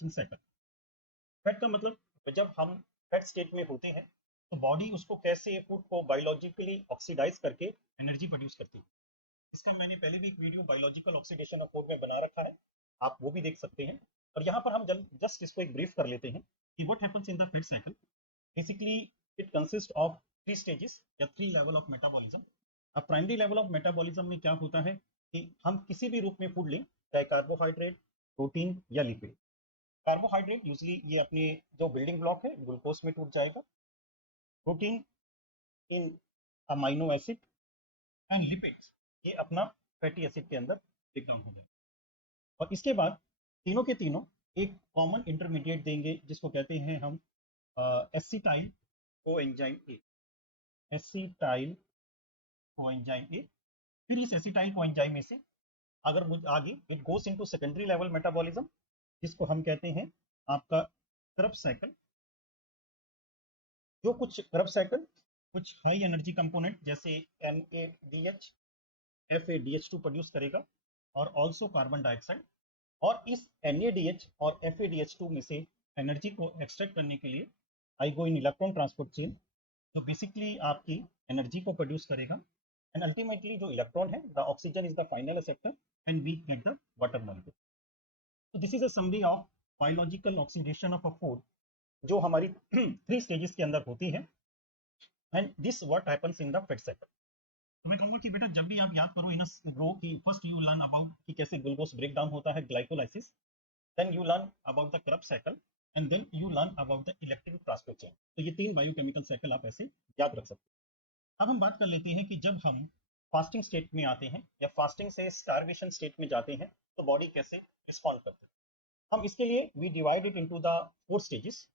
Fasting cycle. Fat का मतलब जब हम फैट स्टेट में होते हैं तो बॉडी उसको कैसे फूड को बायोलॉजिकली ऑक्सीडाइज करके एनर्जी प्रोड्यूस करती है। इसका मैंने पहले भी एक video biological oxidation of food में बना रखा है, आप वो भी देख सकते हैं। और यहाँ पर हम जस्ट इसको एक ब्रीफ कर लेते हैं कि what happens in the fat cycle. Basically it consist of three stages या थ्री लेवल ऑफ मेटाबॉलिज्म। अब प्राइमरी लेवल ऑफ मेटाबॉलिज्म में क्या होता है कि हम किसी भी रूप में फूड लें, चाहे कार्बोहाइड्रेट, प्रोटीन या लिपिड। कार्बोहाइड्रेट यूजली ये अपने जो बिल्डिंग ब्लॉक है ग्लूकोज में टूट जाएगा, protein in amino acid and lipids ये अपना फैटी एसिड के अंदर ब्रेक डाउन हो जाएगा। और इसके बाद तीनों के तीनों एक कॉमन इंटरमीडिएट देंगे जिसको कहते हैं हम acetyl coenzyme A. Acetyl coenzyme A. फिर इस एसिटाइल कोएंजाइम ए से अगर आगे it goes into secondary level metabolism जिसको हम कहते हैं आपका क्रब साइकिल। जो कुछ क्रब साइकिल कुछ हाई एनर्जी कंपोनेंट जैसे NADH FADH2 प्रोड्यूस करेगा और ऑल्सो कार्बन डाइऑक्साइड। और इस NADH और FADH2 में से एनर्जी को एक्सट्रैक्ट करने के लिए I go in electron transport chain जो बेसिकली आपकी एनर्जी को प्रोड्यूस करेगा। एंड अल्टीमेटली जो इलेक्ट्रॉन है the oxygen is the final acceptor and we get the water molecule. तो this is a summary of biological oxidation of a food जो हमारी three stages के अंदर होती है। And this what happens in the fat cycle. तो मैं कहूंगा कि बेटा जब भी आप याद करो इन रो कि फर्स्ट यू लर्न अबाउट कि कैसे ग्लूकोज ब्रेक डाउन होता है glycolysis, then you learn about the Krebs cycle and then you learn about the electric transport chain. तो ये तीन बायोकेमिकल साइकिल आप ऐसे याद रख सकते हैं। अब हम बात कर लेते हैं कि जब हम फास्टिंग स्टेट में आते हैं या फास्टिंग से स्टारवेशन स्टेट में जाते हैं तो बॉडी कैसे रिस्पॉन्ड करती है। हम इसके लिए we divide it into the four stages.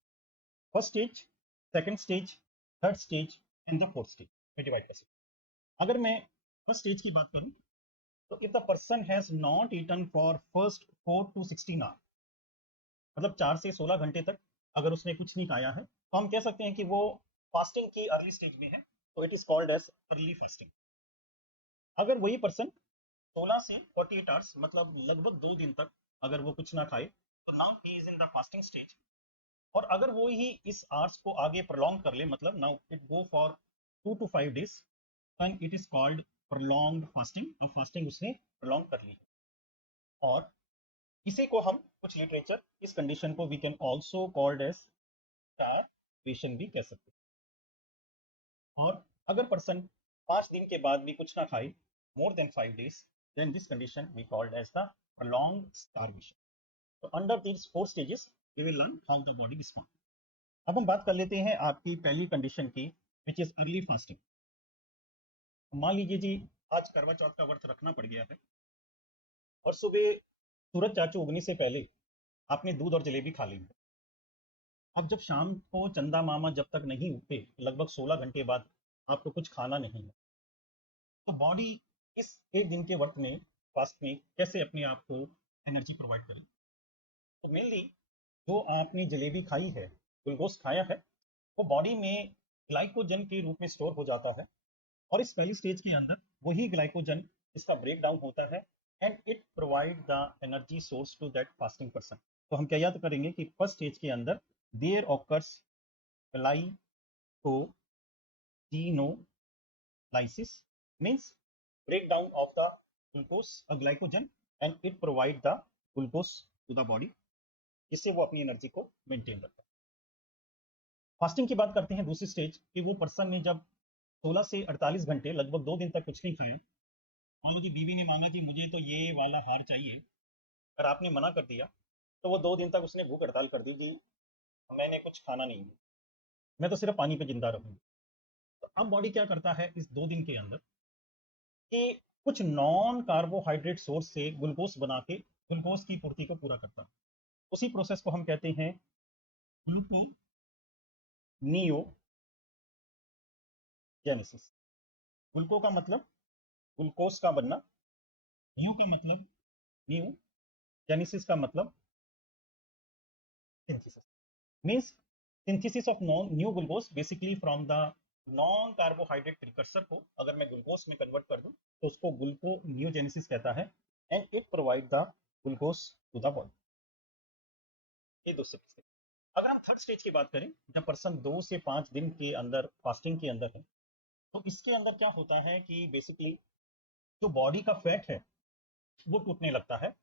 First stage, second stage, third stage and the fourth stage में डिवाइड कर सकते हैं। अगर मैं फर्स्ट स्टेज की बात करूं तो if the person has not eaten for first 4 to 16 hour, मतलब 4 से 16 घंटे तक अगर उसने कुछ नहीं खाया है तो हम कह सकते हैं कि वो फास्टिंग की अर्ली स्टेज में है, तो it is called as early fasting. अगर वही पर्सन 16 से 48 आवर्स मतलब लगभग 2 दिन तक अगर वो कुछ ना खाए तो now he is in the fasting stage. और अगर वो ही इस आवर्स को आगे प्रोलॉन्ग कर ले मतलब now it go for 2 to 5 days and it is called prolonged fasting. अब फास्टिंग उसने प्रोलॉन्ग कर ली है। और इसी को हम कुछ लिटरेचर इस कंडीशन को we can also called as starvation भी कह सकते हैं। और अगर पर्सन 5 दिन के बाद भी कुछ ना खाए more than 5 days then this condition we called as the prolonged starvation. तो under these four stages we will learn how the body respond. अब हम बात कर लेते हैं आपकी पहली कंडीशन की विच इज अर्ली फास्टिंग। मान लीजिए जी आज करवा चौथ का व्रत रखना पड़ गया है और सुबह सूरज चाचू उगने से पहले आपने दूध और जलेबी खा ली है। अब जब शाम को चंदा मामा जब तक नहीं उगते लगभग 16 घंटे बाद आपको कुछ खाना नहीं है, तो बॉडी इस एक दिन के व्रत में फास्ट में कैसे अपने आप को एनर्जी प्रोवाइड करे। तो मेनली जो आपने जलेबी खाई है, ग्लूकोज खाया है, वो बॉडी में ग्लाइकोजन के रूप में स्टोर हो जाता है। और इस पहली स्टेज के अंदर वही ग्लाइकोजन इसका ब्रेक डाउन होता है and it provide the energy source to that fasting person. तो हम क्या याद करेंगे कि फर्स्ट स्टेज के अंदर there occurs glycogenolysis means break down of the glucose glycogen and it provide the glucose to the body जिससे वो अपनी एनर्जी को मेंटेन रखता है। फास्टिंग की बात करते हैं दूसरी स्टेज कि वो पर्सन ने जब 16 से 48 घंटे लगभग 2 दिन तक कुछ नहीं खाया और उसकी बीवी ने मांगा कि मुझे तो ये वाला हार चाहिए, पर आपने मना कर दिया, तो वो 2 दिन तक उसने भूख हड़ताल कर दी कि मैंने कुछ खाना नहीं है, मैं तो सिर्फ पानी पे जिंदा रहूंगी। तो अब बॉडी क्या करता है इस 2 दिन के अंदर कि कुछ नॉन कार्बोहाइड्रेट सोर्स से ग्लूकोज बना के ग्लूकोज की पूर्ति को पूरा करता है। उसी प्रोसेस को हम कहते हैं ग्लूकोनियोजेनेसिस। ग्लूको का मतलब ग्लूकोज का बनना, न्यू का मतलब न्यू, जेनेसिस का मतलब synthesis means synthesis of non new glucose basically from the non carbohydrate precursor को अगर मैं ग्लूकोज में कन्वर्ट कर दूं तो उसको ग्लूकोनियोजेनेसिस कहता है and it provide the glucose to the body. ये दूसरे स्टेज। अगर हम थर्ड स्टेज की बात करें, जब पर्सन 2 से 5 दिन के अंदर फास्टिंग के अंदर है, तो इसके अंदर क्या होता है कि बेसिकली जो बॉडी का फैट है वो टूटने लगता है,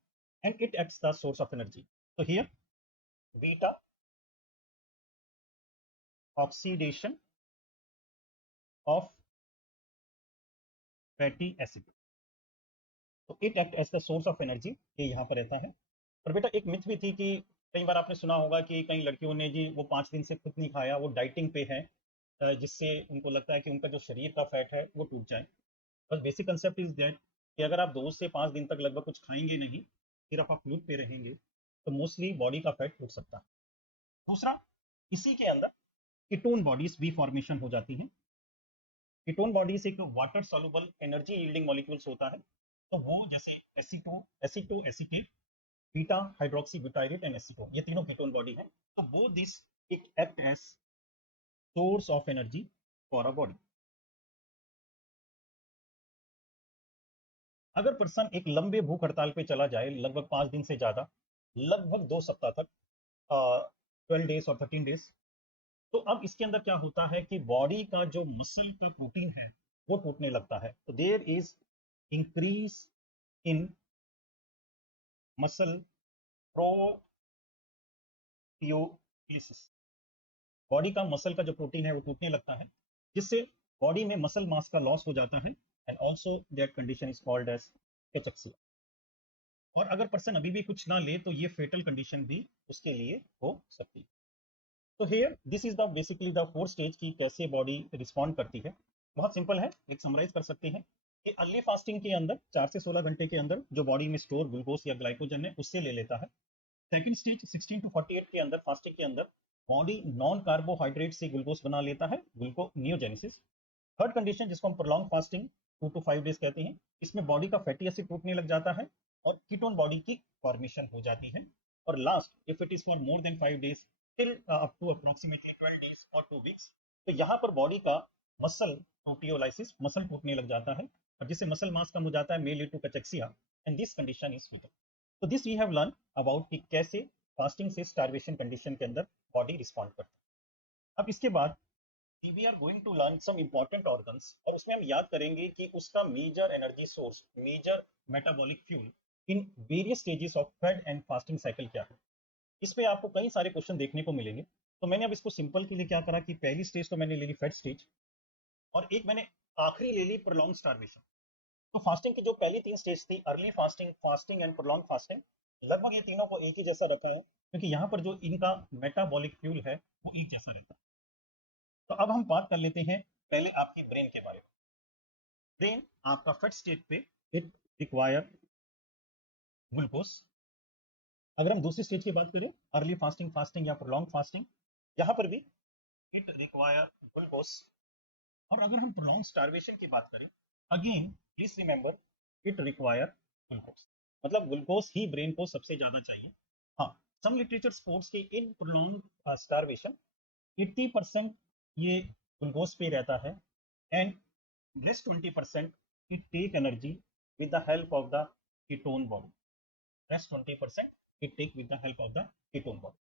and it acts the source of energy. तो here beta oxidation of fatty acid, तो it act as the source of energy, ये यहाँ पर रहता है। पर बेटा एक मिथ भी थी कि कई बार आपने सुना होगा कि कई लड़कियों ने जी वो 5 दिन से कुछ नहीं खाया, वो डाइटिंग पे है, जिससे उनको लगता है कि उनका जो शरीर का फैट है वो टूट जाए। बस बेसिक कंसेप्ट इज दैट कि अगर आप 2 से 5 दिन तक लगभग कुछ खाएंगे नहीं, सिर्फ आप फ्लूइड पे रहेंगे, तो मोस्टली बॉडी का फैट टूट सकता है। दूसरा, इसी के अंदर कीटोन बॉडीज भी फॉर्मेशन हो जाती हैं। कीटोन बॉडीज एक water soluble energy yielding molecules होता है, तो वो जैसे aceto acetate, beta hydroxy butyrate and acetone, ये तीनों कीटोन बॉडी हैं। तो both this it act as source of energy for a body. अगर पर्सन एक लंबे भूख हड़ताल पे चला जाए लगभग 5 दिन से ज्यादा, लगभग 2 सप्ताह तक, 12 डेज और 13 डेज, तो अब इसके अंदर क्या होता है कि बॉडी का जो मसल का प्रोटीन है वो टूटने लगता है। तो there is increase in muscle proteolysis, body का मसल का जो प्रोटीन है वो टूटने लगता है, जिससे बॉडी में मसल मास का लॉस हो जाता है, and also that condition is called as cachexia. और अगर पर्सन अभी भी कुछ ना ले तो ये फेटल कंडीशन भी उसके लिए हो सकती है। तो here this is the basically the 4 stage की कैसे बॉडी रिस्पॉन्ड करती है। बहुत सिंपल है, एक समराइज कर सकते हैं कि अर्ली फास्टिंग के अंदर 4 से 16 घंटे के अंदर जो बॉडी में स्टोर ग्लूकोज या ग्लाइकोजन है उससे ले लेता है। सेकंड स्टेज 16 to 48 के अंदर फास्टिंग के अंदर बॉडी नॉन कार्बोहाइड्रेट से ग्लूकोज बना लेता है, ग्लूकोनियोजेनेसिस। थर्ड कंडीशन जिसको हम प्रोलॉन्ग फास्टिंग 2 to 5 डेज कहते हैं, इसमें बॉडी का फैटी एसिड टूटने लग जाता है और कीटोन बॉडी की फॉर्मेशन हो जाती है। और last, if it is for more than 5 days till up to approximately 12 days और 2 वीक्स, तो यहाँ पर बॉडी का मसल प्रोटियोलाइसिस, मसल टूटने लग जाता है, और जिससे मसल मास कम हो जाता है, may lead to cachexia, and this condition is fatal. तो this we have learn about कि कैसे फास्टिंग से स्टारवेशन कंडीशन के अंदर बॉडी रिस्पॉन्ड करती है। अब इसके बाद we are going to learn some important organs, और उसमें हम याद करेंगे कि उसका major energy source, major metabolic fuel in various stages of fat and fasting cycle क्या है। इस पे आपको कई सारे क्वेश्चन देखने को मिलेंगे। तो मैंने अब इसको सिंपल के लिए क्या करा कि पहली स्टेज तो मैंने ले ली फैट स्टेज, और एक मैंने आखिरी ले ली प्रोलॉन्ग स्टारवेशन। तो फास्टिंग की जो पहली 3 स्टेज थी, early fasting, fasting and prolong fasting, लगभग ये तीनों को एक ही जैसा रखा है, क्योंकि यहाँ पर जो इनका मेटाबॉलिक फ्यूल है वो एक जैसा रहता है। तो अब हम बात कर लेते हैं पहले आपकी ब्रेन के बारे में। ब्रेन आपका फर्स्ट स्टेट पे इट रिक्वायर ग्लूकोज। अगर हम दूसरी स्टेज की बात करें, अर्ली फास्टिंग, फास्टिंग या प्रोलॉन्ग फास्टिंग, यहाँ पर भी इट रिक्वायर ग्लूकोज। और अगर हम प्रोलॉन्ग स्टारवेशन की बात करें, again please remember it require glucose, मतलब ग्लूकोज ही ब्रेन को सबसे ज्यादा चाहिए। हाँ, सम लिटरेचर स्पोर्ट्स के इन प्रोलॉन्ग स्टारवेशन 80% ये ग्लूकोज पे रहता है, and this 20% it take energy with the help of the ketone body, rest 20% it take with the help of the ketone body।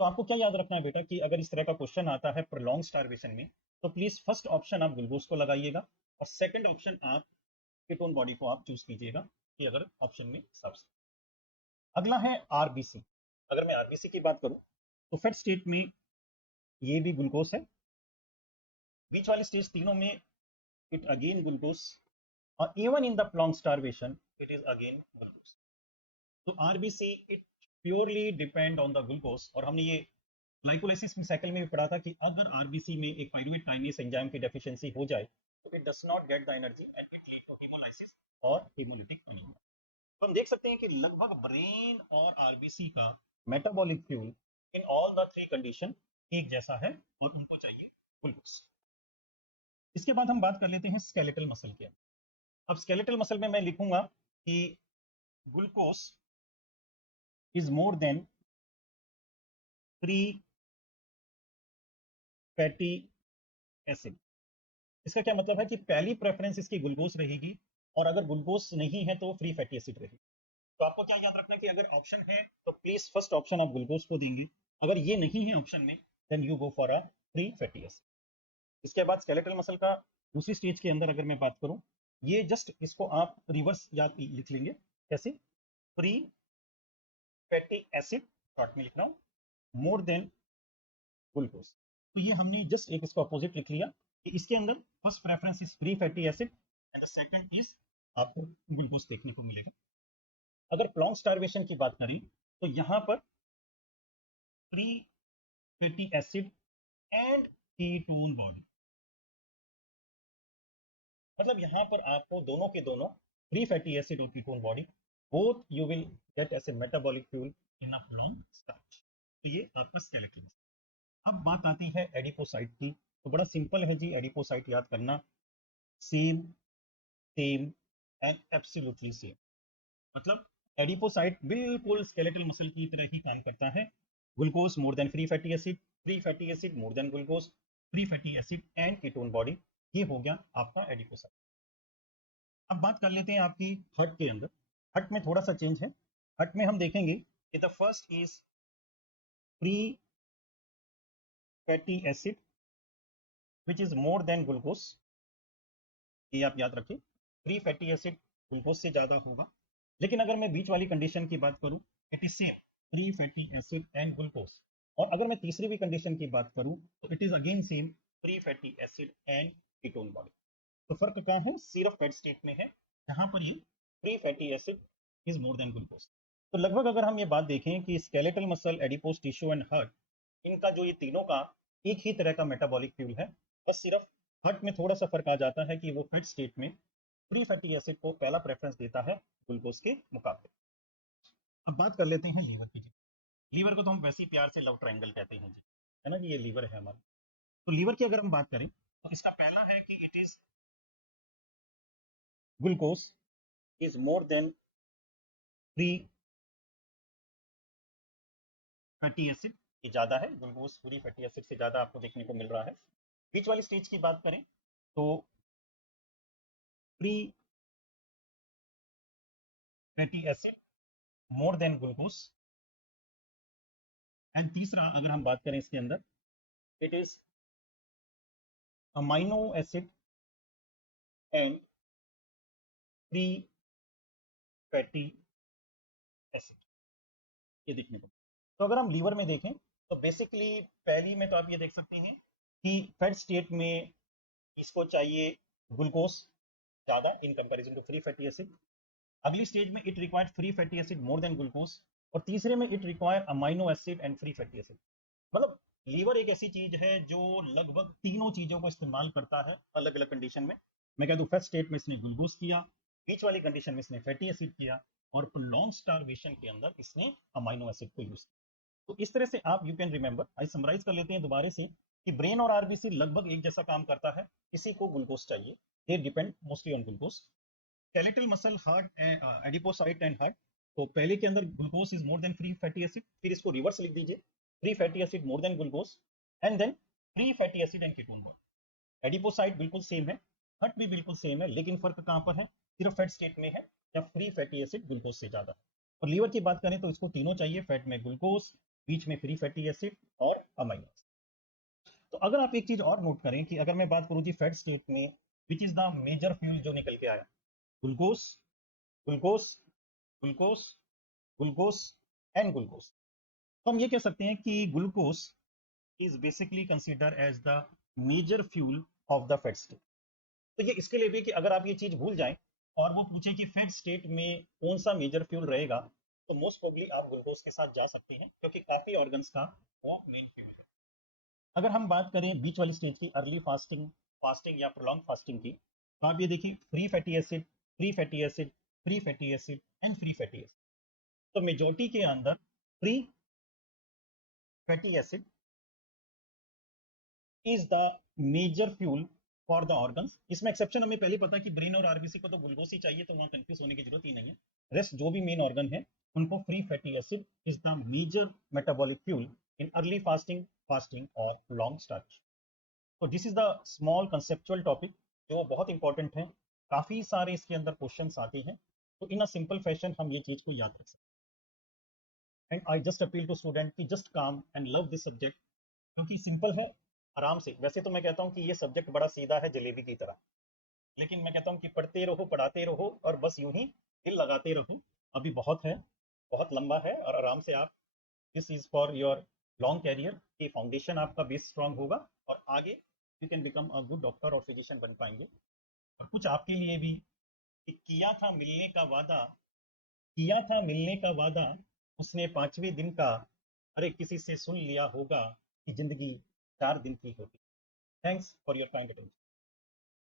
तो आपको क्या याद रखना है बेटा कि अगर इस तरह का क्वेश्चन आता है प्रोलॉन्ग स्टारवेशन में, तो प्लीज फर्स्ट ऑप्शन आप ग्लूकोज को लगाइएगा, और सेकंड ऑप्शन आप कीटोन बॉडी को आप चूज कीजिएगा, कि अगर ऑप्शन में सबसे। अगला है आरबीसी। अगर मैं आरबीसी की बात करूं, तो फर्स्ट स्टेट में ये भी ग्लूकोज है, बीच वाली स्टेज तीनों में इट अगेन ग्लूकोज, और even in the prolong starvation it is again glucose. तो RBC it purely depend on the glucose. और हमने ये ग्लाइकोलाइसिस साइकिल में भी पढ़ा था कि अगर आरबीसी में एक पायरुवेट काइनेस एंजाइम की डेफिशिएंसी हो जाए, तो it does not get the energy and it lead to haemolysis और हेमोलिटिक एनीमिया। तो हम देख सकते हैं कि लगभग ब्रेन और आरबीसी का metabolic fuel in all the 3 condition एक जैसा है, और उनको चाहिए ग्लूकोज। इसके बाद हम बात कर लेते हैं स्केलेटल मसल की। अब स्केलेटल मसल में मैं लिखूंगा कि glucose is more then 3 fatty acid. इसका क्या मतलब है कि पहली प्रेफरेंस इसकी ग्लूकोज रहेगी, और अगर ग्लूकोज नहीं है तो फ्री फैटी एसिड रहेगी। तो आपको क्या याद रखना है कि अगर ऑप्शन है तो प्लीज फर्स्ट ऑप्शन आप ग्लूकोज को देंगे, अगर ये नहीं है ऑप्शन में then you go for a free fatty acid. इसके बाद स्केलेटल मसल का दूसरी स्टेज के अंदर अगर मैं बात करूं, ये जस्ट इसको आप रिवर्स याद लिख लेंगे, कैसे, फ्री फैटी एसिड शॉर्ट में लिख रहा हूं मोर देन ग्लूकोज। तो ये हमने जस्ट एक इसको अपोजिट लिख लिया कि इसके अंदर first preference is free fatty acid and the second is आपको ग्लूकोज देखने को मिलेगा। अगर प्लॉन्ग स्टारवेशन की बात करें तो यहां पर free fatty acid and ketone body, मतलब यहां पर आपको दोनों के दोनों फ्री फैटी एसिड और ketone body both you will get as a metabolic fuel in a long starch. तो ये आपका स्केलेटल। अब बात आती है एडिपोसाइट की, तो बड़ा सिंपल है जी एडिपोसाइट याद करना, same same and absolutely same. मतलब एडिपोसाइट बिल्कुल स्केलेटल मसल की तरह ही काम करता है, glucose more than free fatty acid more than glucose, free fatty acid and ketone body, ये हो गया आपका एडिपोसाइट। अब बात कर लेते हैं आपकी हट के अंदर। हट में थोड़ा सा चेंज है, हट में हम देखेंगे कि the first is free fatty acid which is more than glucose, ये आप याद रखिए, फ्री फैटी एसिड ग्लूकोज से ज्यादा होगा। लेकिन अगर मैं बीच वाली कंडीशन की बात करूं, it is same free fatty acid and glucose. और अगर मैं तीसरी भी कंडीशन की बात करूं तो it is again same free fatty acid and ketone body. तो फर्क क्या है, सिर्फ फैट स्टेट में है, जहां पर ये free fatty acid is more than glucose. तो लगभग अगर हम ये बात देखें कि skeletal muscle, adipose tissue and heart, इनका जो ये तीनों का एक ही तरह का मेटाबॉलिक फ्यूल है, बस सिर्फ हार्ट में थोड़ा सा फर्क आ जाता है कि वो फैट स्टेट में फ्री फैटी एसिड को पहला प्रेफरेंस देता है ग्लूकोज के मुकाबले। अब बात कर लेते हैं लीवर की जी। लीवर को तो हम वैसे ही प्यार से लव ट्रायंगल कहते हैं जी, है ना, कि ये लीवर है हमारा। तो लीवर की अगर हम बात करें तो इसका पहला है कि it is glucose is more than free fatty acid, ये ज्यादा है, ग्लूकोज फ्री फैटी एसिड से ज्यादा आपको देखने को मिल रहा है। बीच वाली स्टेज की बात करें तो free fatty acid more than glucose, and तीसरा अगर हम बात करें इसके अंदर, it is amino acid and free fatty acid, ये देखने को। तो अगर हम लीवर में देखें तो बेसिकली पहली में तो आप ये देख सकते हैं कि फैट स्टेट में इसको चाहिए ग्लूकोज ज्यादा in comparison to free fatty acid, अगली स्टेज में it required free fatty acid more than glucose, और तीसरे में it require amino acid and free fatty acid. मतलब लीवर एक ऐसी चीज है जो लगभग तीनों चीजों को इस्तेमाल करता है अलग अलग कंडीशन में। मैं कह दूं फर्स्ट स्टेट में इसने ग्लूकोज किया, बीच वाली कंडीशन में इसने फैटी एसिड किया, और लॉन्ग स्टारवेशन के अंदर इसने अमाइनो एसिड को यूज किया। तो इस तरह से आप you can remember, I summarise कर लेते हैं दोबारा से, कि ब्रेन और आरबीसी लगभग एक जैसा काम करता है, किसी को ग्लूकोज चाहिए, they depend mostly on glucose. Skeletal muscle, heart, adipocyte and heart, तो पहले के अंदर glucose is more than free fatty acid, फिर इसको रिवर्स लिख दीजिए, free fatty acid more than glucose and then free fatty acid and ketone body. Adipocyte बिल्कुल same है, हार्ट भी बिल्कुल सेम है, लेकिन फर्क कहां पर है, सिर्फ फैट स्टेट में है, या फ्री फैटी एसिड ग्लूकोज से ज्यादा। और लीवर की बात करें तो इसको तीनों चाहिए, फैट में ग्लूकोज, बीच में फ्री फैटी एसिड और अमाइनो एसिड। तो अगर आप एक चीज और नोट करें कि अगर मैं बात करूं जी फैट स्टेट में which is the major fuel जो निकल के आया, glucose, glucose, glucose, glucose and glucose, तो हम ये कह सकते हैं कि glucose is basically consider as the major fuel of the fed state. तो ये इसके लिए भी कि अगर आप ये चीज भूल जाएं और वो पूछे कि फैट स्टेट में कौन सा मेजर फ्यूल रहेगा, तो मोस्ट प्रोबेबली आप ग्लूकोज के साथ जा सकते हैं, क्योंकि काफी ऑर्गन्स का वो मेन फ्यूल है। अगर हम बात करें बीच वाली स्टेज की, अर्ली फास्टिंग, फास्टिंग या प्रोलॉन्ग फास्टिंग की, तो आप ये देखिए free fatty acid, free fatty acid, free fatty acid and free fatty acid. तो मेजोरिटी के अंदर free fatty acid is the major fuel for the organs. इसमें एक्सेप्शन हमें पहले पता है कि ब्रेन और आरबीसी को तो ग्लूकोज ही चाहिए, तो वहां कंफ्यूज होने की जरूरत ही नहीं है। रेस्ट जो भी मेन ऑर्गन है उनको free fatty acid is the major metabolic fuel in early fasting, fasting और लॉन्ग स्टार्च। तो this is the small conceptual topic जो बहुत इंपॉर्टेंट है, काफी सारे इसके अंदर क्वेश्चंस आते हैं। तो इन अ सिंपल फैशन हम ये चीज को याद रख सकते हैं। And I just appeal to student कि just calm and love this subject, क्योंकि सिंपल है, आराम से। वैसे तो मैं कहता हूँ कि ये सब्जेक्ट बड़ा सीधा है जलेबी की तरह, लेकिन मैं कहता हूँ कि पढ़ते रहो, पढ़ाते रहो और बस यूं ही दिल लगाते रहो। अभी बहुत है, बहुत लंबा है, और आराम से आप, this is for your long career, की फाउंडेशन आपका बेस स्ट्रांग होगा और आगे you can become a good doctor और फिजिशियन बन पाएंगे। और कुछ आपके लिए भी, कि किया था मिलने का वादा, किया था मिलने का वादा, उसने 5वें दिन का, अरे किसी से सुन लिया होगा कि जिंदगी 4 दिन की होती। Thanks for your kind attention.